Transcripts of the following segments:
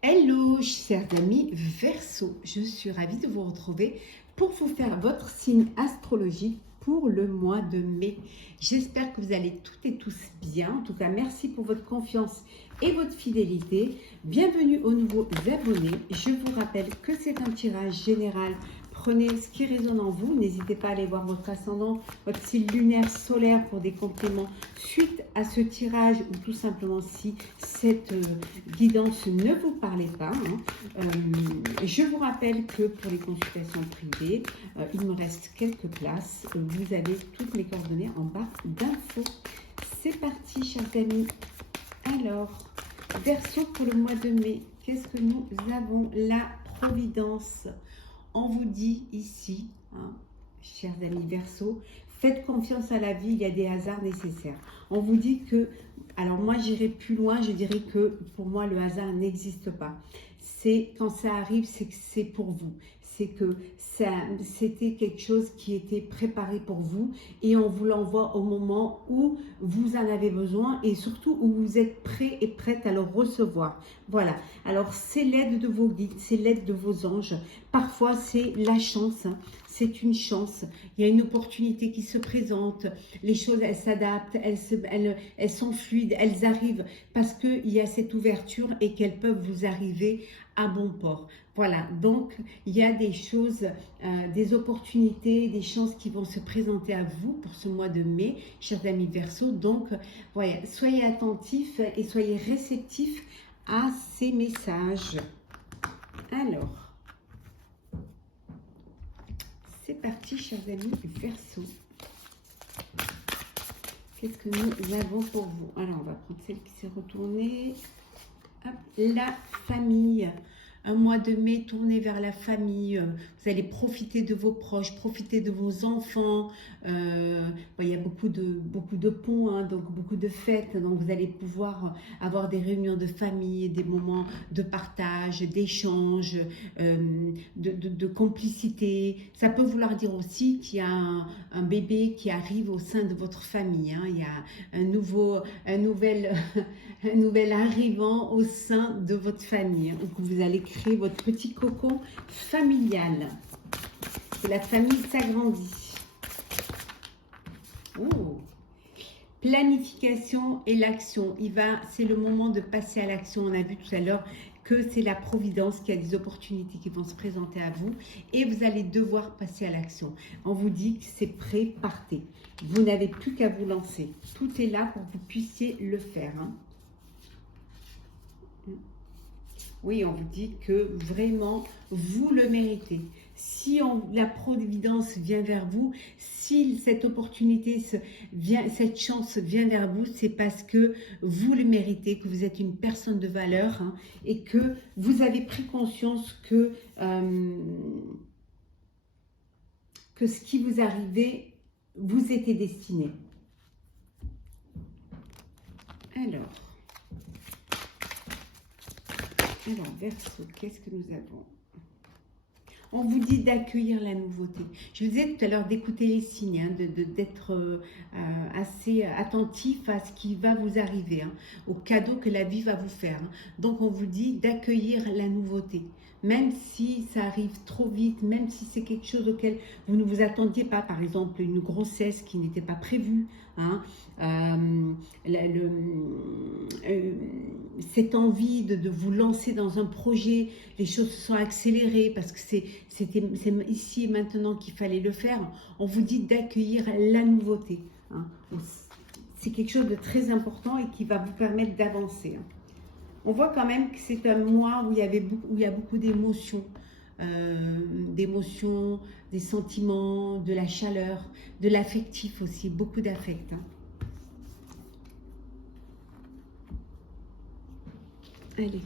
Hello, chers amis Verseau, je suis ravie de vous retrouver pour vous faire votre signe astrologique pour le mois de mai. J'espère que vous allez toutes et tous bien. En tout cas, merci pour votre confiance et votre fidélité. Bienvenue aux nouveaux abonnés. Je vous rappelle que c'est un tirage général. Prenez ce qui résonne en vous. N'hésitez pas à aller voir votre ascendant, votre signe lunaire, solaire pour des compléments suite à ce tirage ou tout simplement si cette guidance ne vous parlait pas. Je vous rappelle que pour les consultations privées, il me reste quelques places. Vous avez toutes mes coordonnées en barre d'infos. C'est parti, chers amis. Alors, Verseau pour le mois de mai, qu'est-ce que nous avons? La Providence. On vous dit ici, chers amis Verseau, faites confiance à la vie, il y a des hasards nécessaires. On vous dit que, alors moi j'irai plus loin, je dirais que pour moi le hasard n'existe pas. C'est quand ça arrive, c'est que c'est pour vous. C'est que c'était quelque chose qui était préparé pour vous et on vous l'envoie au moment où vous en avez besoin et surtout où vous êtes prêt et prête à le recevoir. Voilà. Alors c'est l'aide de vos guides, c'est l'aide de vos anges. Parfois c'est la chance. C'est une chance, il y a une opportunité qui se présente, les choses elles s'adaptent, elles sont fluides, elles arrivent parce qu'il y a cette ouverture et qu'elles peuvent vous arriver à bon port. Voilà, donc il y a des choses, des opportunités, des chances qui vont se présenter à vous pour ce mois de mai, chers amis Verseau. Donc voilà, soyez attentifs et soyez réceptifs à ces messages. Alors, c'est parti, chers amis Verseau. Qu'est-ce que nous avons pour vous? Alors, on va prendre celle qui s'est retournée. Hop, la famille. Un mois de mai tourné vers la famille. Vous allez profiter de vos proches, profiter de vos enfants. Il y a beaucoup de ponts, donc beaucoup de fêtes. Donc vous allez pouvoir avoir des réunions de famille, des moments de partage, d'échange, de complicité. Ça peut vouloir dire aussi qu'il y a un bébé qui arrive au sein de votre famille. Il y a un nouvel arrivant au sein de votre famille. Donc vous allez créer votre petit cocon familial. Et la famille s'agrandit. Oh. Planification et l'action. C'est le moment de passer à l'action. On a vu tout à l'heure que c'est la Providence qui a des opportunités qui vont se présenter à vous et vous allez devoir passer à l'action. On vous dit que c'est prêt, partez. Vous n'avez plus qu'à vous lancer. Tout est là pour que vous puissiez le faire. Oui, on vous dit que vraiment, vous le méritez. Si la providence vient vers vous, si cette opportunité cette chance vient vers vous, c'est parce que vous le méritez, que vous êtes une personne de valeur et que vous avez pris conscience que ce qui vous arrivait vous était destiné. Alors, Verseau, qu'est-ce que nous avons? On vous dit d'accueillir la nouveauté. Je vous disais tout à l'heure d'écouter les signes, d'être assez attentif à ce qui va vous arriver, au cadeau que la vie va vous faire. Donc on vous dit d'accueillir la nouveauté. Même si ça arrive trop vite, même si c'est quelque chose auquel vous ne vous attendiez pas, par exemple une grossesse qui n'était pas prévue, cette envie de vous lancer dans un projet, les choses se sont accélérées parce que c'est ici et maintenant qu'il fallait le faire. On vous dit d'accueillir la nouveauté. C'est quelque chose de très important et qui va vous permettre d'avancer. On voit quand même que c'est un mois où il y a beaucoup d'émotions, des sentiments, de la chaleur, de l'affectif aussi, beaucoup d'affect. Allez,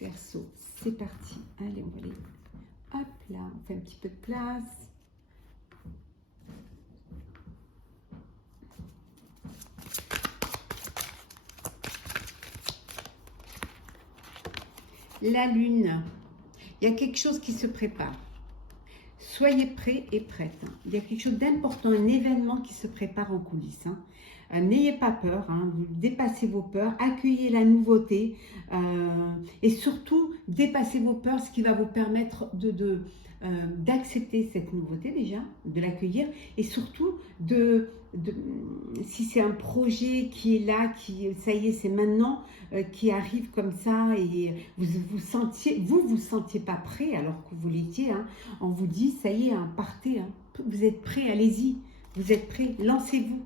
Verseau, c'est parti. Allez, on va aller, hop là, on fait un petit peu de place. La lune, il y a quelque chose qui se prépare. Soyez prêts et prêtes. Il y a quelque chose d'important, un événement qui se prépare en coulisses. N'ayez pas peur, hein, dépassez vos peurs, accueillez la nouveauté et surtout dépassez vos peurs, ce qui va vous permettre d'accepter cette nouveauté déjà, de l'accueillir et surtout si c'est un projet qui est là, ça y est, c'est maintenant, qui arrive comme ça et vous sentiez pas prêt alors que vous l'étiez, hein, on vous dit ça y est, hein, partez, hein, vous êtes prêt, allez-y, vous êtes prêt, lancez-vous.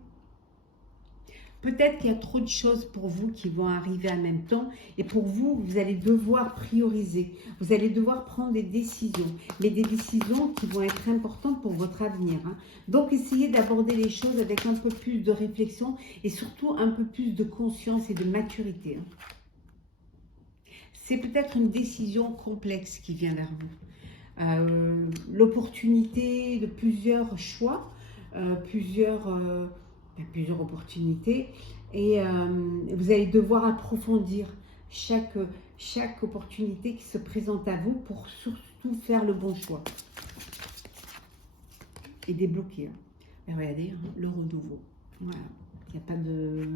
Peut-être qu'il y a trop de choses pour vous qui vont arriver en même temps et pour vous, vous allez devoir prioriser. Vous allez devoir prendre des décisions, mais des décisions qui vont être importantes pour votre avenir, hein. Donc, essayez d'aborder les choses avec un peu plus de réflexion et surtout un peu plus de conscience et de maturité, hein. C'est peut-être une décision complexe qui vient vers vous. L'opportunité de plusieurs choix, plusieurs opportunités et vous allez devoir approfondir chaque opportunité qui se présente à vous pour surtout faire le bon choix et débloquer, hein. Et regardez, hein, le renouveau, voilà, il n'y a pas de...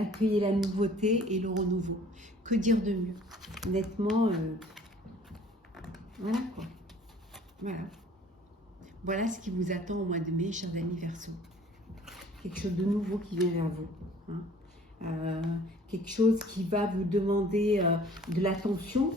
accueillir la nouveauté et le renouveau, que dire de mieux, honnêtement, voilà quoi, voilà ce qui vous attend au mois de mai, chers amis Verseau. Quelque chose de nouveau qui vient vers vous, hein. Quelque chose qui va vous demander de l'attention,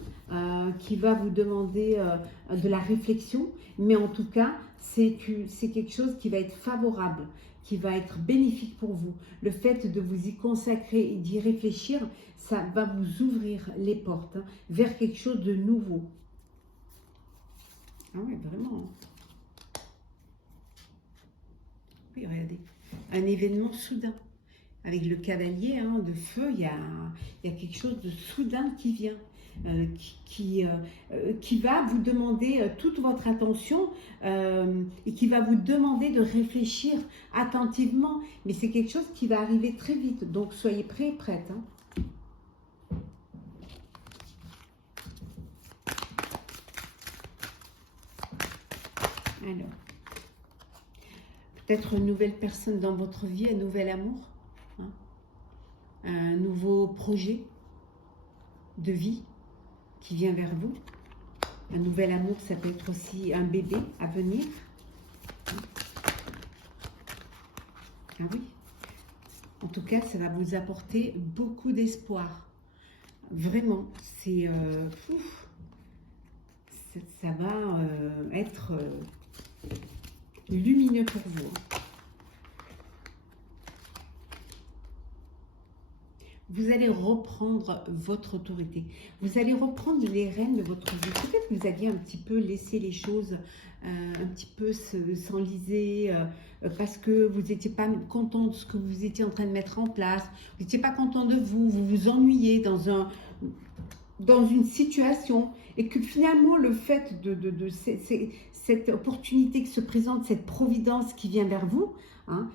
qui va vous demander de la réflexion, mais en tout cas, c'est quelque chose qui va être favorable, qui va être bénéfique pour vous. Le fait de vous y consacrer et d'y réfléchir, ça va vous ouvrir les portes, hein, vers quelque chose de nouveau. Ah oui, vraiment. Oui, regardez. Un événement soudain. Avec le cavalier, hein, de feu, il y a quelque chose de soudain qui vient, qui va vous demander toute votre attention et qui va vous demander de réfléchir attentivement. Mais c'est quelque chose qui va arriver très vite, donc soyez prêts et prêtes, hein. Alors, peut-être une nouvelle personne dans votre vie, un nouvel amour, hein, un nouveau projet de vie qui vient vers vous. Un nouvel amour, ça peut être aussi un bébé à venir. Ah oui. En tout cas, ça va vous apporter beaucoup d'espoir. Vraiment, ça va être lumineux pour vous. Vous allez reprendre votre autorité. Vous allez reprendre les rênes de votre vie. Peut-être que vous aviez un petit peu laissé les choses un petit peu s'enliser parce que vous n'étiez pas content de ce que vous étiez en train de mettre en place. Vous n'étiez pas content de vous. Vous vous ennuyez dans une situation et que finalement le fait de cette opportunité qui se présente, cette providence qui vient vers vous, hein,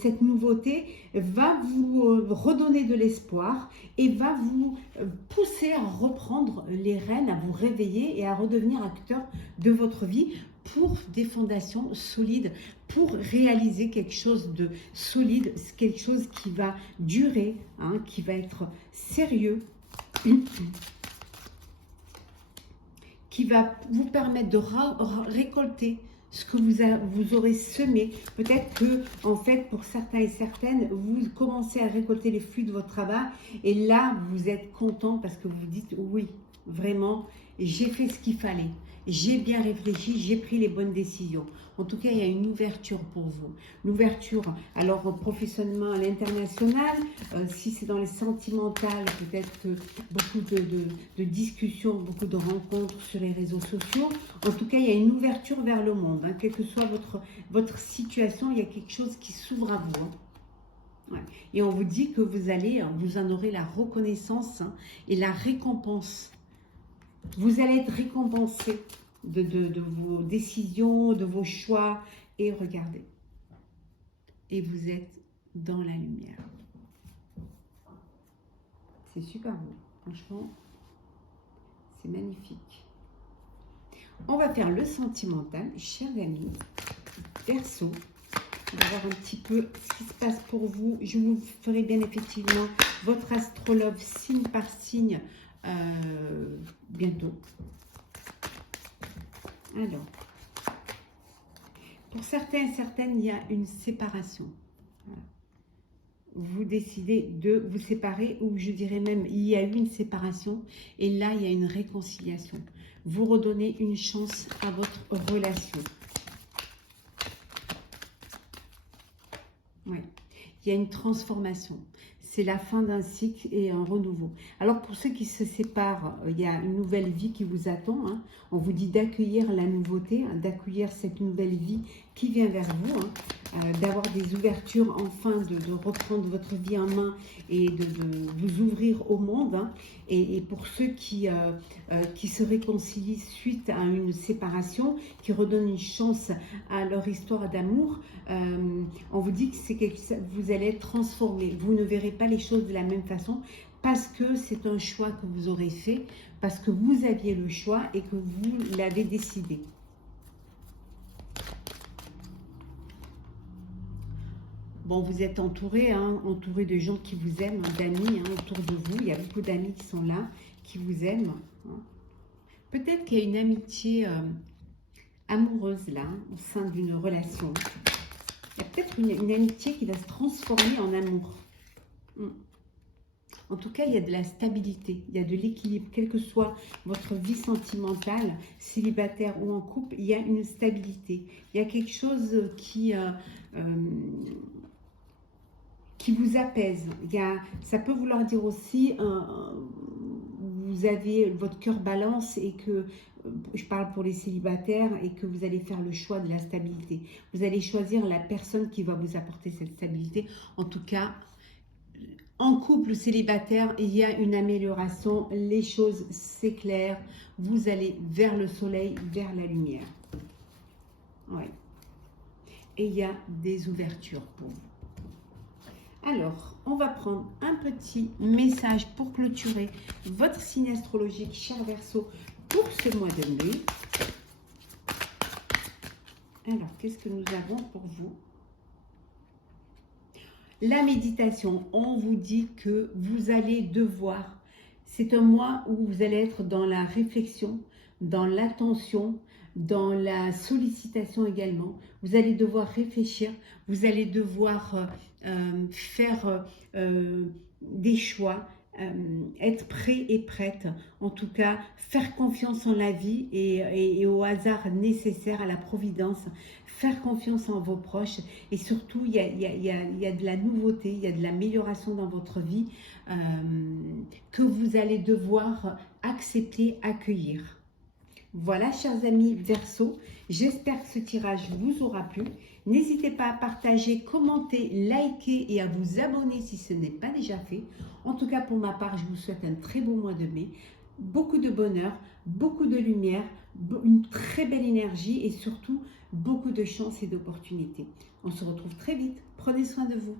cette nouveauté va vous redonner de l'espoir et va vous pousser à reprendre les rênes, à vous réveiller et à redevenir acteur de votre vie pour des fondations solides, pour réaliser quelque chose de solide, quelque chose qui va durer, hein, qui va être sérieux, qui va vous permettre de récolter ce que vous aurez semé. Peut-être que, en fait, pour certains et certaines, vous commencez à récolter les fruits de votre travail et là, vous êtes content parce que vous dites oui, vraiment, j'ai fait ce qu'il fallait. J'ai bien réfléchi, j'ai pris les bonnes décisions. En tout cas, il y a une ouverture pour vous. L'ouverture, alors professionnellement à l'international, si c'est dans les sentimentales, peut-être que beaucoup de discussions, beaucoup de rencontres sur les réseaux sociaux. En tout cas, il y a une ouverture vers le monde, hein. Quelle que soit votre situation, il y a quelque chose qui s'ouvre à vous, hein. Ouais. Et on vous dit que vous en aurez la reconnaissance, hein, et la récompense. Vous allez être récompensé de vos décisions, de vos choix. Et regardez. Et vous êtes dans la lumière. C'est super beau. Franchement, c'est magnifique. On va faire le sentimental, chers amis. Verseau. On va voir un petit peu ce qui se passe pour vous. Je vous ferai bien effectivement votre astrologue signe par signe bientôt. Alors, pour certains et certaines, il y a une séparation. Voilà. Vous décidez de vous séparer, ou je dirais même, il y a eu une séparation, et là, il y a une réconciliation. Vous redonnez une chance à votre relation. Oui, il y a une transformation. C'est la fin d'un cycle et un renouveau. Alors pour ceux qui se séparent, il y a une nouvelle vie qui vous attend. Hein. On vous dit d'accueillir la nouveauté, hein, d'accueillir cette nouvelle vie qui vient vers vous, hein, d'avoir des ouvertures, enfin de reprendre votre vie en main et de vous ouvrir au monde. Hein. Et pour ceux qui se réconcilient suite à une séparation, qui redonnent une chance à leur histoire d'amour, on vous dit que vous allez être transformé. Vous ne verrez pas les choses de la même façon parce que c'est un choix que vous aurez fait, parce que vous aviez le choix et que vous l'avez décidé. Bon, vous êtes entouré, hein, entouré de gens qui vous aiment, d'amis autour de vous. Il y a beaucoup d'amis qui sont là, qui vous aiment. Hein. Peut-être qu'il y a une amitié amoureuse là, au sein d'une relation. Il y a peut-être une amitié qui va se transformer en amour. En tout cas, il y a de la stabilité, il y a de l'équilibre. Quelle que soit votre vie sentimentale, célibataire ou en couple, il y a une stabilité. Il y a quelque chose qui vous apaise. Ça peut vouloir dire aussi, vous avez votre cœur balance et que, je parle pour les célibataires, et que vous allez faire le choix de la stabilité. Vous allez choisir la personne qui va vous apporter cette stabilité. En tout cas, en couple célibataire, il y a une amélioration. Les choses s'éclairent. Vous allez vers le soleil, vers la lumière. Ouais. Et il y a des ouvertures pour vous. Alors, on va prendre un petit message pour clôturer votre signe astrologique, cher Verseau, pour ce mois de mai. Alors, qu'est-ce que nous avons pour vous? La méditation, on vous dit que vous allez devoir, c'est un mois où vous allez être dans la réflexion, dans l'attention, dans la sollicitation également. Vous allez devoir réfléchir, vous allez devoir faire des choix, être prêt et prête, en tout cas faire confiance en la vie et au hasard nécessaire, à la providence, faire confiance en vos proches, et surtout il y a de la nouveauté, il y a de l'amélioration dans votre vie que vous allez devoir accepter, accueillir. Voilà, chers amis Verseau, j'espère que ce tirage vous aura plu. N'hésitez pas à partager, commenter, liker et à vous abonner si ce n'est pas déjà fait. En tout cas, pour ma part, je vous souhaite un très beau mois de mai. Beaucoup de bonheur, beaucoup de lumière, une très belle énergie et surtout beaucoup de chance et d'opportunités. On se retrouve très vite. Prenez soin de vous.